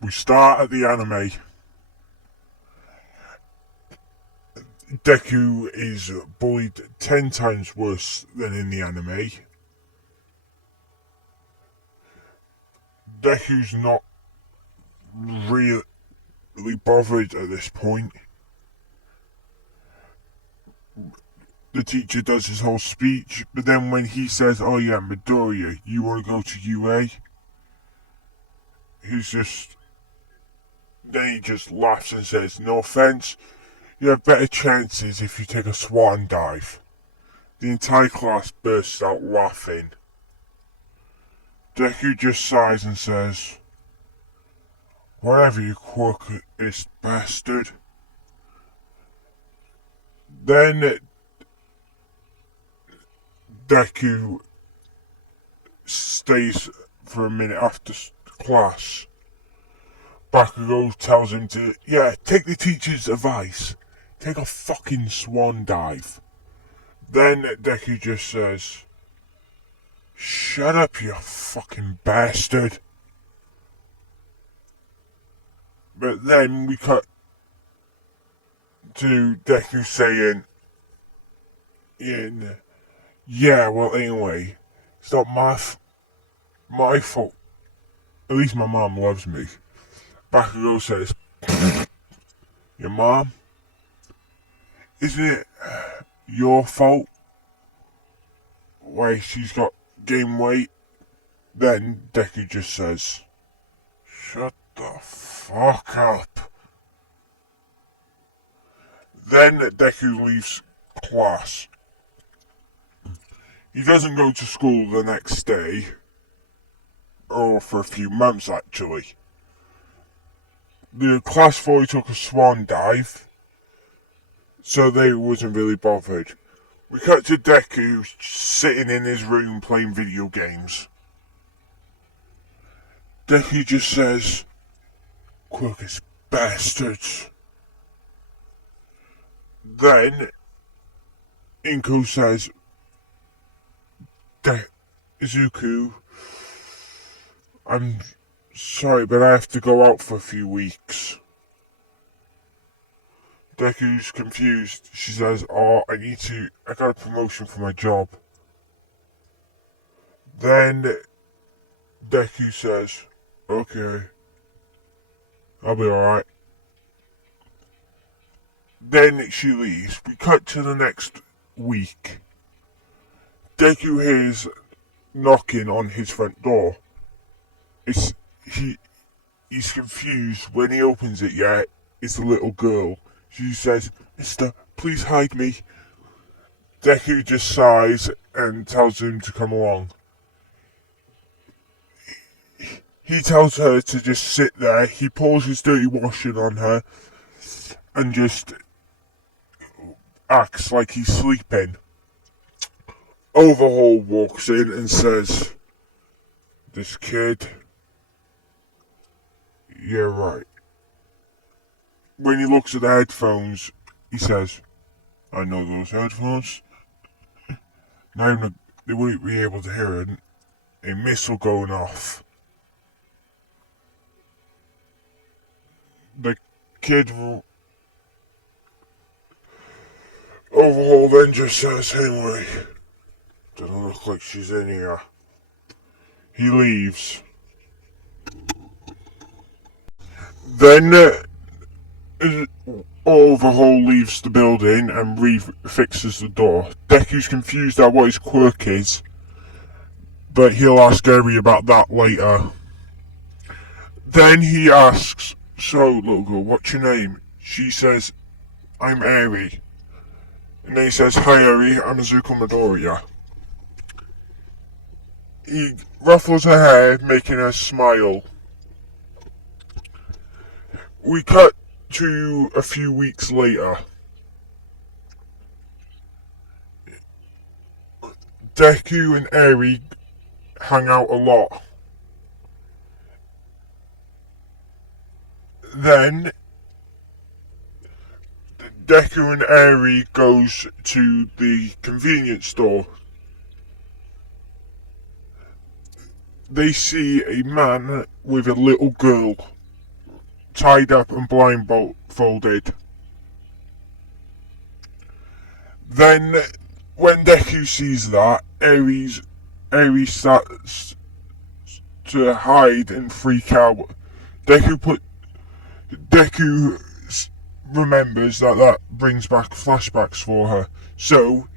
We start at the anime. Deku is bullied 10 times worse than in the anime. Deku's not really bothered at this point. The teacher does his whole speech, but then when he says, "Oh yeah, Midoriya, you want to go to UA?" He's just... Then he just laughs and says, "No offense, you have better chances if you take a swan dive." The entire class bursts out laughing. Deku just sighs and says, "Whatever, you quirkiest bastard." Then Deku stays for a minute after class. Bakugo tells him to, take the teacher's advice. Take a fucking swan dive. Then Deku just says, "Shut up, you fucking bastard." But then we cut to Deku saying, well, anyway, it's not my fault. At least my mom loves me." Bakugo says, "Your mom? Isn't it your fault why she's got gained weight?" Then Deku just says, "Shut the fuck up." Then Deku leaves class. He doesn't go to school the next day, or for a few months actually. The class fully took a swan dive, so they wasn't really bothered. We cut to Deku sitting in his room playing video games. Deku just says, "Quirkiest bastards." Then Inko says, "Izuku, I'm sorry, but I have to go out for a few weeks." Deku's confused. She says, "Oh, I got a promotion for my job." Then Deku says, "Okay, I'll be alright." Then she leaves. We cut to the next week. Deku hears knocking on his front door. It's he's confused. When he opens it, it's a little girl. She says, "Mister, please hide me." Deku just sighs and tells him to come along. He tells her to just sit there. He pours his dirty washing on her and just acts like he's sleeping. Overhaul walks in and says, "This kid, yeah, right." When he looks at the headphones, he says, "I know those headphones. Not even they wouldn't be able to hear a missile going off." The kid overhaul then just says, "Anyway, doesn't look like she's in here." He leaves. Then Overhaul leaves the building and fixes the door. Deku's confused at what his quirk is, but he'll ask Eri about that later. Then he asks, "So, little girl, what's your name?" She says, "I'm Eri." And then he says, "Hi Eri, I'm Izuku Midoriya." He ruffles her hair, making her smile. We cut to a few weeks later. Deku and Eri hang out a lot. Then Deku and Eri goes to the convenience store. They see a man with a little girl. tied up and blindfolded. Then, when Deku sees that, Aries starts to hide and freak out. Deku remembers that brings back flashbacks for her. So,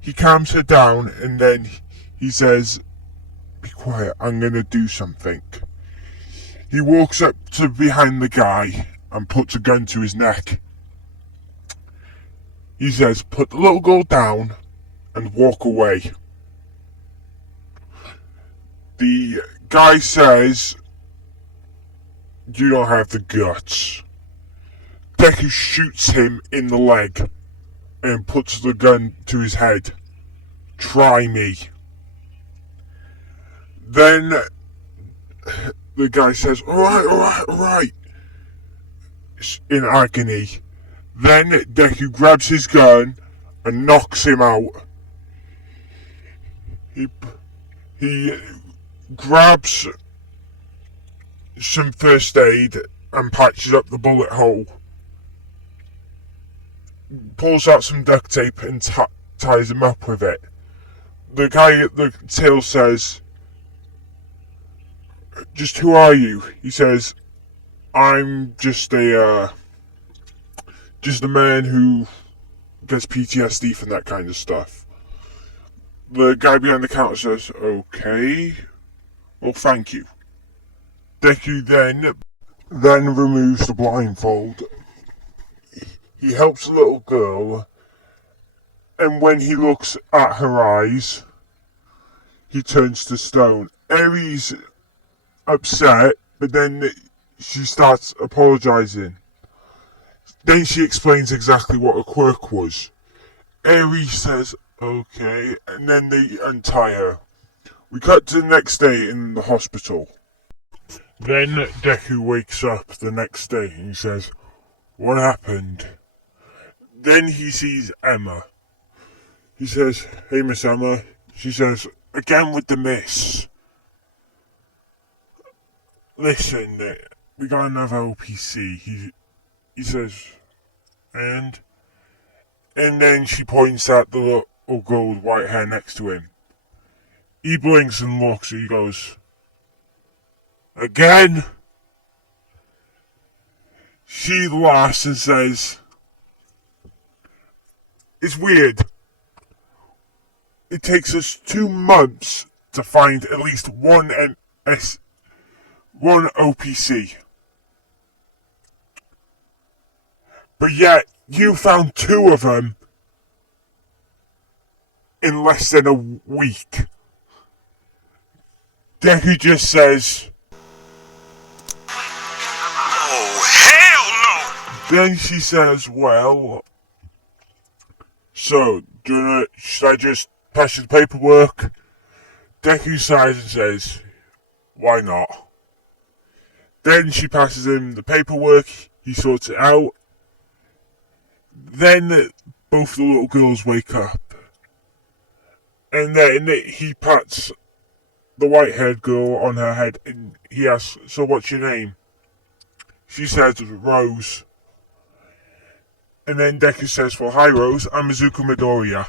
he calms her down and then he says, "Be quiet, I'm gonna do something." He walks up to behind the guy and puts a gun to his neck. He says, "Put the little girl down and walk away." The guy says, "You don't have the guts." Deku shoots him in the leg and puts the gun to his head. "Try me." Then the guy says, alright, in agony. Then Deku grabs his gun and knocks him out. He grabs some first aid and patches up the bullet hole. Pulls out some duct tape and ties him up with it. The guy at the till says, "Just who are you?" He says, "I'm just a man who gets PTSD from that kind of stuff." The guy behind the counter says, "Okay, well, thank you." Deku then removes the blindfold. He helps the little girl, and when he looks at her eyes, he turns to stone. Aries upset, but then she starts apologizing. Then she explains exactly what a quirk was. Aries says, "Okay," and then they untie her. We cut to the next day in the hospital. Then Deku wakes up the next day and he says, "What happened?" Then he sees Emma. He says, "Hey, Miss Emma." She says, "Again with the miss. Listen, we got another OPC." He says, and then she points at the little girl with white hair next to him. He blinks and looks and he goes, "Again?" She laughs and says, "It's weird. It takes us 2 months to find at least one OPC. But yet, you found 2 of them in less than a week." Deku just says, "Oh, hell no!" Then she says, "Well, so, should I just pass you the paperwork?" Deku sighs and says, "Why not?" Then she passes him the paperwork, he sorts it out. Then both the little girls wake up. And then he pats the white-haired girl on her head and he asks, "So what's your name?" She says, "Rose." And then Deku says, "Well, hi Rose, I'm Izuku Midoriya.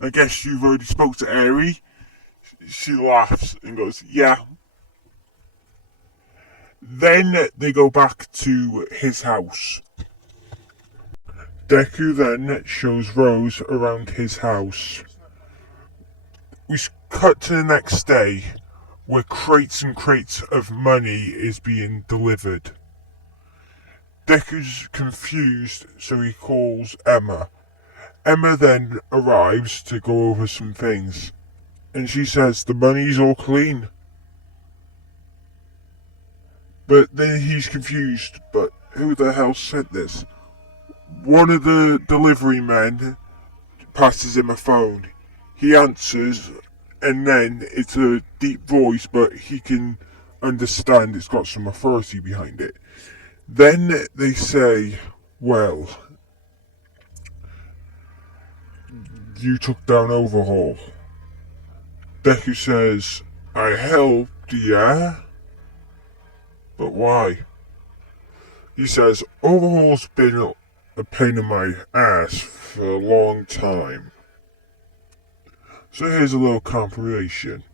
I guess you've already spoke to Eri." She laughs and goes, "Yeah." Then they go back to his house. Deku then shows Rose around his house. We cut to the next day, where crates and crates of money is being delivered. Deku's confused, so he calls Emma. Emma then arrives to go over some things, and she says the money's all clean. But then he's confused, but who the hell sent this? One of the delivery men passes him a phone. He answers, and then it's a deep voice, but he can understand it's got some authority behind it. Then they say, "Well, you took down Overhaul." Deku says, "I helped, yeah? But why?" He says, overhaul's been a pain in my ass for a long time. So here's a little compilation.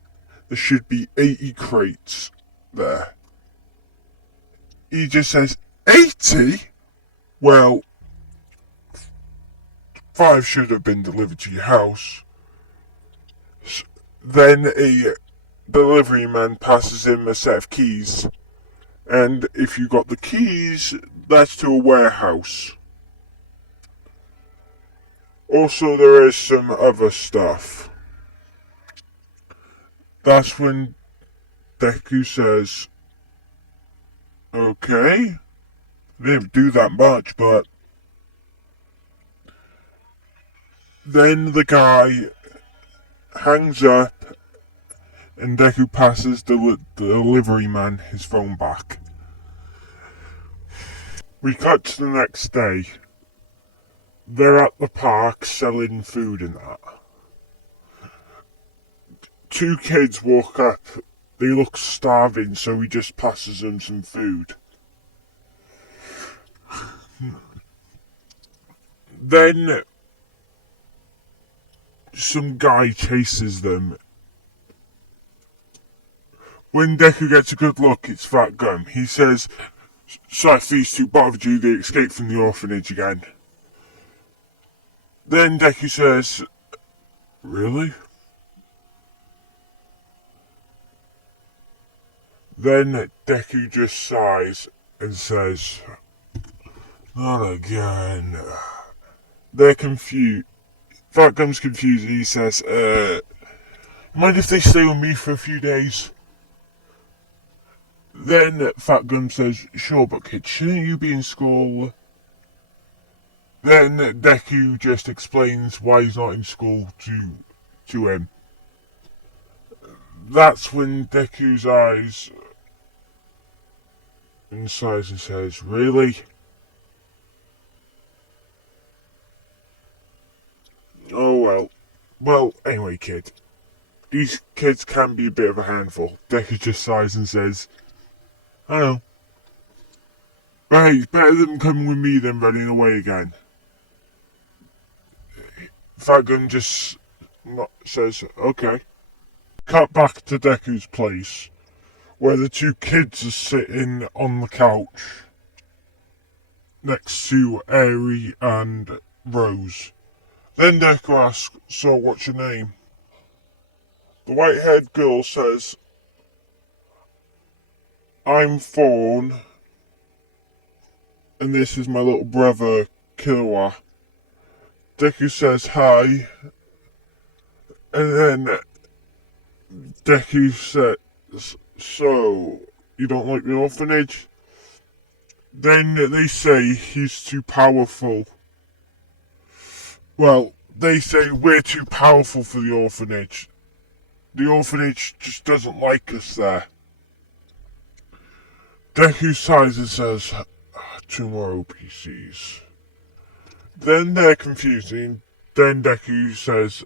There should be 80 crates there. He just says, 80? Well, 5 should have been delivered to your house. Then a delivery man passes him a set of keys. And if you got the keys, that's to a warehouse. Also, there is some other stuff. That's when Deku says, okay, didn't do that much, but then the guy hangs up and Deku passes the delivery man his phone back. We cut to the next day. They're at the park selling food and that. 2 kids walk up. They look starving, so he just passes them some food. Then some guy chases them. When Deku gets a good look, it's Fat Gum. He says, sorry if these 2 bothered you, they escaped from the orphanage again. Then Deku says, really? Then Deku just sighs and says, not again. They're confused. Fat Gum's confused and he says, mind if they stay with me for a few days? Then Fat Gum says, sure, but kid, shouldn't you be in school? Then Deku just explains why he's not in school to him. That's when Deku's eyes and sighs and says, really? Oh well. Well, anyway, kid. These kids can be a bit of a handful. Deku just sighs and says, I know. But hey, it's better than coming with me than running away again. Fat Gun just says, okay. Cut back to Deku's place, where the 2 kids are sitting on the couch next to Airi and Rose. Then Deku asks, so what's your name? The white-haired girl says, I'm Fawn, and this is my little brother, Killua. Deku says hi, and then Deku says, so, you don't like the orphanage? Then they say he's too powerful. Well, they say we're too powerful for the orphanage. The orphanage just doesn't like us there. Deku sighs and says, 2 more OPCs. Then they're confusing. Then Deku says,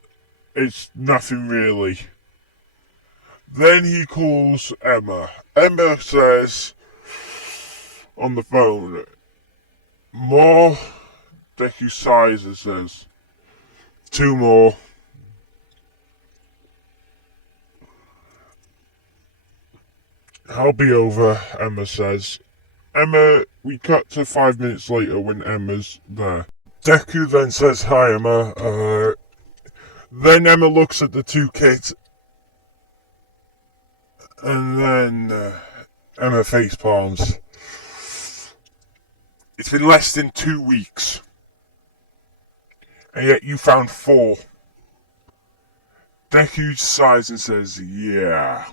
it's nothing really. Then he calls Emma. Emma says on the phone, more? Deku sighs and says, 2 more. I'll be over, Emma says. Emma, we cut to 5 minutes later when Emma's there. Deku then says, hi Emma. Then Emma looks at the 2 kids. And then Emma face palms. It's been less than 2 weeks. And yet you found 4. Deku sighs and says, yeah.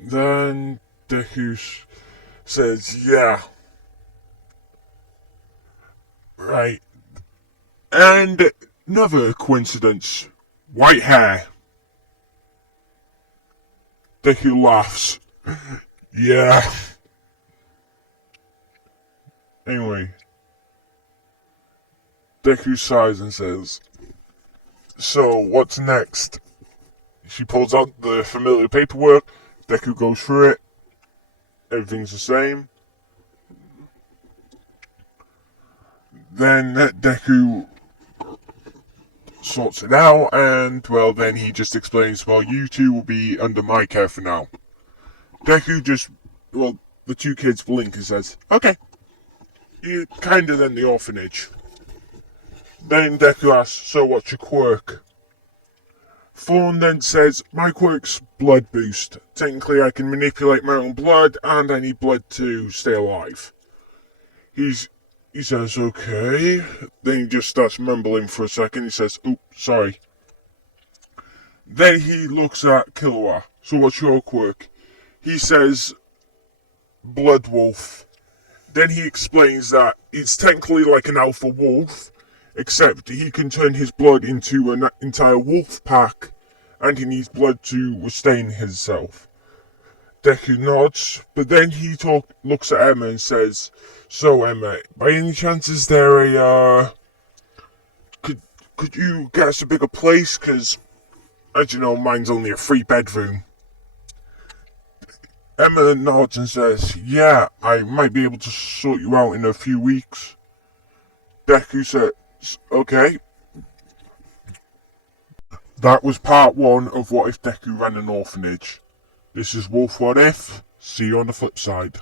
Then Deku says, yeah. Right. And another coincidence. White hair. Deku laughs. Yeah. Anyway. Deku sighs and says, so, what's next? She pulls out the familiar paperwork. Deku goes through it. Everything's the same. Then Deku sorts it out, and, well, then he just explains, well, you two will be under my care for now. Deku just, well, the two kids blink and says, okay. You're kinda then the orphanage. Then Deku asks, so what's your quirk? Thorn then says, my quirk's blood boost. Technically I can manipulate my own blood, and I need blood to stay alive. He says, okay. Then he just starts mumbling for a second. He says, oops, sorry. Then he looks at Killua. So what's your quirk? He says, Blood Wolf. Then he explains that it's technically like an alpha wolf, except he can turn his blood into an entire wolf pack, and he needs blood to sustain himself. Deku nods, but then he looks at Emma and says, so Emma, by any chance is there a, could you get us a bigger place? Because, as you know, mine's only a 3-bedroom. Emma nods and says, yeah, I might be able to sort you out in a few weeks. Deku says, okay. That was part 1 of What If Deku Ran an Orphanage. This is Wolf What If. See you on the flip side.